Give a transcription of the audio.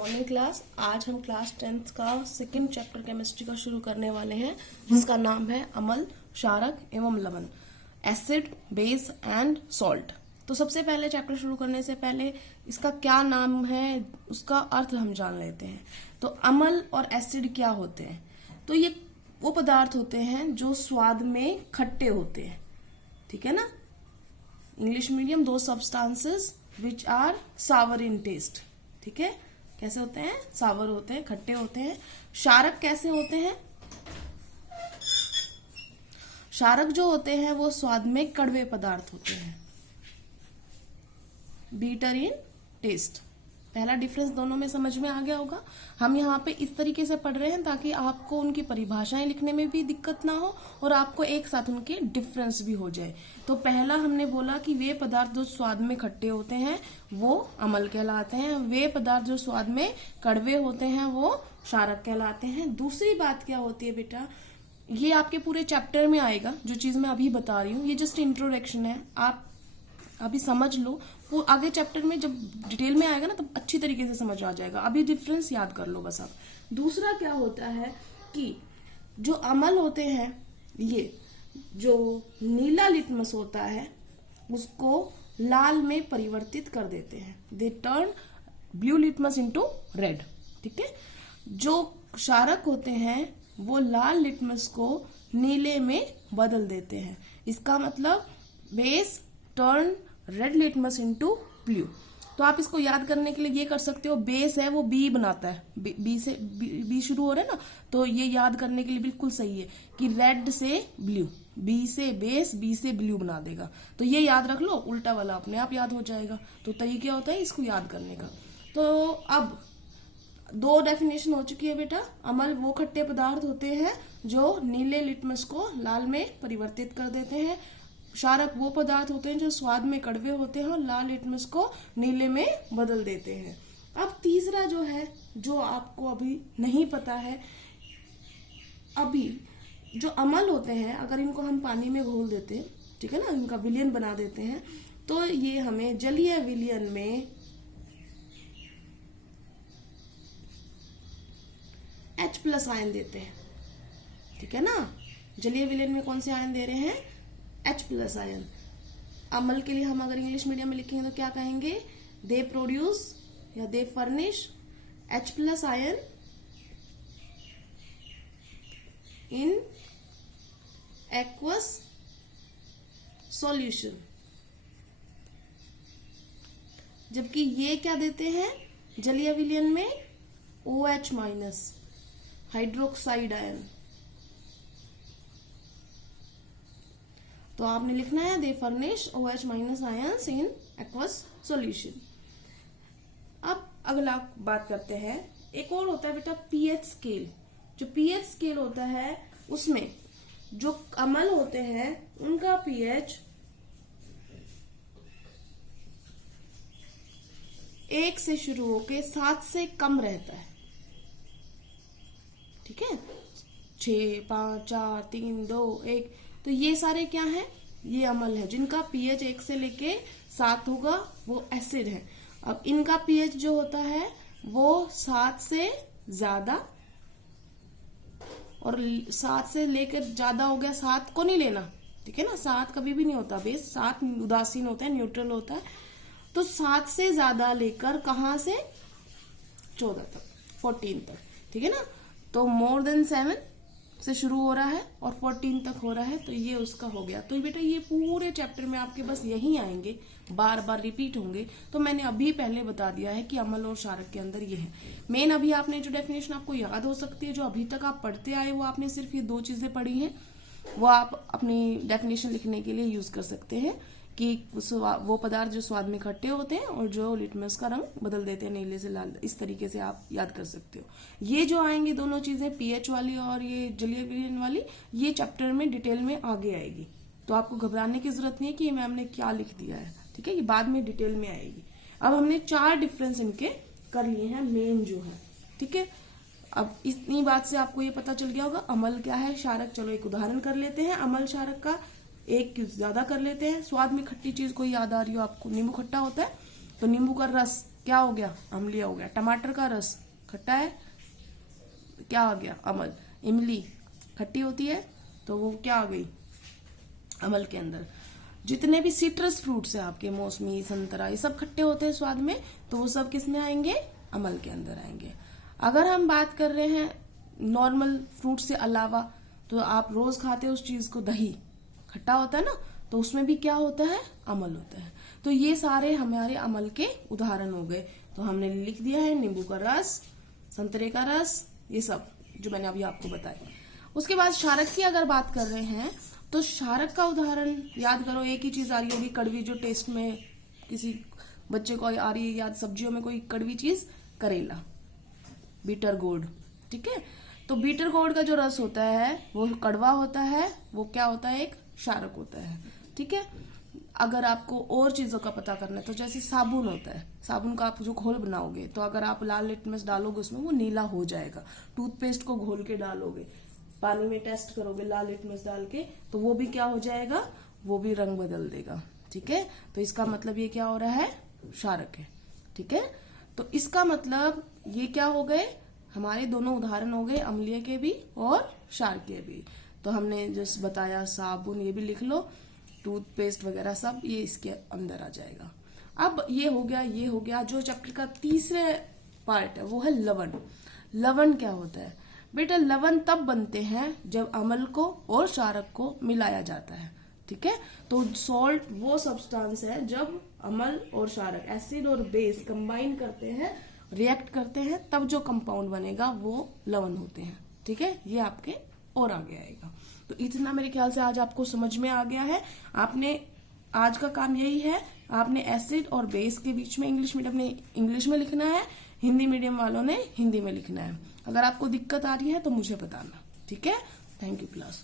Morning class. आज हम class 10th का सेकंड चैप्टर केमिस्ट्री का शुरू करने वाले हैं, जिसका नाम है अम्ल, क्षारक एवं लवण, एसिड, बेस एंड सॉल्ट। तो सबसे पहले चैप्टर शुरू करने से पहले इसका क्या नाम है, उसका अर्थ हम जान लेते हैं। तो अम्ल और एसिड क्या होते हैं? तो ये वो पदार्थ होते हैं जो स्वाद में खट्टे होते हैं, ठीक है ना। इंग्लिश मीडियम, दो substances which are sour in taste, ठीक है। कैसे होते हैं? सावर होते हैं, खट्टे होते हैं। क्षारक कैसे होते हैं? क्षारक जो होते हैं वो स्वाद में कड़वे पदार्थ होते हैं, बीटर इन टेस्ट। पहला डिफरेंस दोनों में समझ में आ गया होगा। हम यहाँ पे इस तरीके से पढ़ रहे हैं ताकि आपको उनकी परिभाषाएं लिखने में भी दिक्कत ना हो और आपको एक साथ उनके डिफरेंस भी हो जाए। तो पहला हमने बोला कि वे पदार्थ जो स्वाद में खट्टे होते हैं वो अम्ल कहलाते हैं, वे पदार्थ जो स्वाद में कड़वे होते हैं वो क्षारक कहलाते हैं। दूसरी बात क्या होती है बेटा, ये आपके पूरे चैप्टर में आएगा। जो चीज मैं अभी बता रही हूँ ये जस्ट इंट्रोडक्शन है, आप अभी समझ लो। वो आगे चैप्टर में जब डिटेल में आएगा ना तब अच्छी तरीके से समझ आ जाएगा। अभी डिफरेंस याद कर लो बस आप। दूसरा क्या होता है कि जो अम्ल होते हैं, ये जो नीला लिटमस होता है उसको लाल में परिवर्तित कर देते हैं। They turn blue litmus into red, ठीक है। जो क्षारक होते हैं वो लाल लिटमस को नीले में बदल देते हैं। इसका मतलब base turn red litmus into blue. तो आप इसको याद करने के लिए ये कर सकते हो, बेस है वो बी बनाता है, बी से बी शुरू हो रहा है ना, तो ये याद करने के लिए बिल्कुल सही है कि रेड से ब्लू, बी से बेस, बी से ब्लू बना देगा। तो ये याद रख लो, उल्टा वाला अपने आप याद हो जाएगा। तो तरीके होता है इसको याद करने का। तो अब दो डेफिनेशन हो चुकी है बेटा। अम्ल वो खट्टे पदार्थ होते हैं जो नीले लिटमस को लाल में परिवर्तित कर देते हैं। क्षारक वो पदार्थ होते हैं जो स्वाद में कड़वे होते हैं और लाल लिटमस को नीले में बदल देते हैं। अब तीसरा जो है, जो आपको अभी नहीं पता है, अभी जो अम्ल होते हैं अगर इनको हम पानी में घोल देते हैं, ठीक है ना, इनका विलयन बना देते हैं, तो ये हमें जलीय विलयन में H+ आयन देते हैं, ठीक है ना। जलीय विलयन में कौन से आयन दे रहे हैं? H+ ion. अम्ल के लिए हम अगर इंग्लिश मीडियम में लिखेंगे तो क्या कहेंगे? दे प्रोड्यूस या they furnish H+ ion in aqueous solution. जबकि ये क्या देते हैं जलीय विलयन में? OH- hydroxide ion. तो आपने लिखना है they furnish OH- ions in aqueous solution. अब अगला बात करते हैं, एक और होता है बेटा pH स्केल। जो pH स्केल होता है उसमें जो अम्ल होते हैं उनका pH 1 से शुरू होके 7 से कम रहता है, ठीक है। 6, 5, 4, 3, 2, 1। तो ये सारे क्या हैं? ये अम्ल है जिनका pH 1 से लेके 7 होगा, वो एसिड है। अब इनका pH जो होता है वो 7 से ज्यादा, और 7 से लेकर ज्यादा हो गया, 7 को नहीं लेना, ठीक है ना। 7 कभी भी नहीं होता बेस, 7 उदासीन होता है, न्यूट्रल होता है। तो 7 से ज्यादा लेकर कहां से 14 तक, 14 तक, ठीक है ना। तो मोर देन 7 से शुरू हो रहा है और 14 तक हो रहा है, तो ये उसका हो गया। तो बेटा ये पूरे चैप्टर में आपके बस यही आएंगे, बार बार रिपीट होंगे। तो मैंने अभी पहले बता दिया है कि अम्ल और क्षारक के अंदर ये है मेन। अभी आपने जो डेफिनेशन आपको याद हो सकती है, जो अभी तक आप पढ़ते आए, वो आपने सिर्फ ये 2 चीजें पढ़ी हैं, वो आप अपनी डेफिनेशन लिखने के लिए यूज कर सकते हैं कि वो पदार्थ जो स्वाद में खट्टे होते हैं और जो लिटमस का रंग बदल देते हैं नीले से लाल। इस तरीके से आप याद कर सकते हो। ये जो आएंगे दोनों चीजें, pH वाली और ये जलीय विलयन वाली, ये चैप्टर में डिटेल में आगे आएगी। तो आपको घबराने की जरूरत नहीं है कि मैम ने क्या लिख दिया है, ठीक है। ये बाद में डिटेल में आएगी। अब हमने 4 डिफरेंस इनके कर लिए हैं मेन जो है, ठीक है। अब इतनी बात से आपको ये पता चल गया होगा अम्ल क्या है, क्षारक। चलो एक उदाहरण कर लेते हैं अम्ल क्षारक का, एक ज्यादा कर लेते हैं। स्वाद में खट्टी चीज कोई याद आ रही हो आपको? नींबू खट्टा होता है, तो नींबू का रस क्या हो गया, अम्लीय हो गया। टमाटर का रस खट्टा है, क्या आ गया, अम्ल। इमली खट्टी होती है तो वो क्या आ गई, अम्ल के अंदर। जितने भी सिट्रस फ्रूट्स है आपके, मौसमी, संतरा, ये सब खट्टे होते हैं स्वाद में, तो वो सब किस में आएंगे, अम्ल के अंदर आएंगे। अगर हम बात कर रहे हैं नॉर्मल फ्रूट से अलावा, तो आप रोज खाते हो उस चीज को, दही खट्टा होता है ना, तो उसमें भी क्या होता है, अम्ल होता है। तो ये सारे हमारे अम्ल के उदाहरण हो गए। तो हमने लिख दिया है नींबू का रस, संतरे का रस, ये सब जो मैंने अभी आपको बताया। उसके बाद क्षारक की अगर बात कर रहे हैं, तो क्षारक का उदाहरण याद करो, एक ही चीज आ रही होगी कड़वी, जो टेस्ट में किसी बच्चे को आ रही है याद, सब्जियों में कोई कड़वी चीज, करेला, बीटर गोर्ड, ठीक है। तो बीटर गोर्ड का जो रस होता है वो कड़वा होता है, वो क्या होता है, एक क्षारक होता है, ठीक है। अगर आपको और चीजों का पता करना है, तो जैसे साबुन होता है, साबुन का आप जो घोल बनाओगे, तो अगर आप लाल लिटमस डालोगे उसमें, वो नीला हो जाएगा। टूथपेस्ट को घोल के डालोगे, पानी में टेस्ट करोगे लाल लिटमस डाल के, तो वो भी क्या हो जाएगा, वो भी रंग बदल देगा, ठीक है। तो इसका मतलब ये क्या हो रहा है, क्षारक है, ठीक है। तो इसका मतलब ये क्या हो गए, हमारे दोनों उदाहरण हो गए, अम्लीय के भी और क्षारकीय भी। तो हमने जैसे बताया साबुन, ये भी लिख लो, टूथपेस्ट वगैरह सब ये इसके अंदर आ जाएगा। अब ये हो गया। जो चैप्टर का तीसरे पार्ट है वो है लवण। लवण क्या होता है बेटा, लवण तब बनते हैं जब अम्ल को और क्षारक को मिलाया जाता है, ठीक है। तो सॉल्ट वो सब्सटेंस है जब अम्ल और क्षारक, एसिड और बेस कंबाइन करते हैं, रिएक्ट करते हैं, तब जो कंपाउंड बनेगा वो लवण होते हैं, ठीक है। ये आपके और आगे आएगा। तो इतना मेरे ख्याल से आज आपको समझ में आ गया है। आपने आज का काम यही है, आपने एसिड और बेस के बीच में इंग्लिश मीडियम ने इंग्लिश में लिखना है, हिंदी मीडियम वालों ने हिंदी में लिखना है। अगर आपको दिक्कत आ रही है तो मुझे बताना, ठीक है। Thank you class.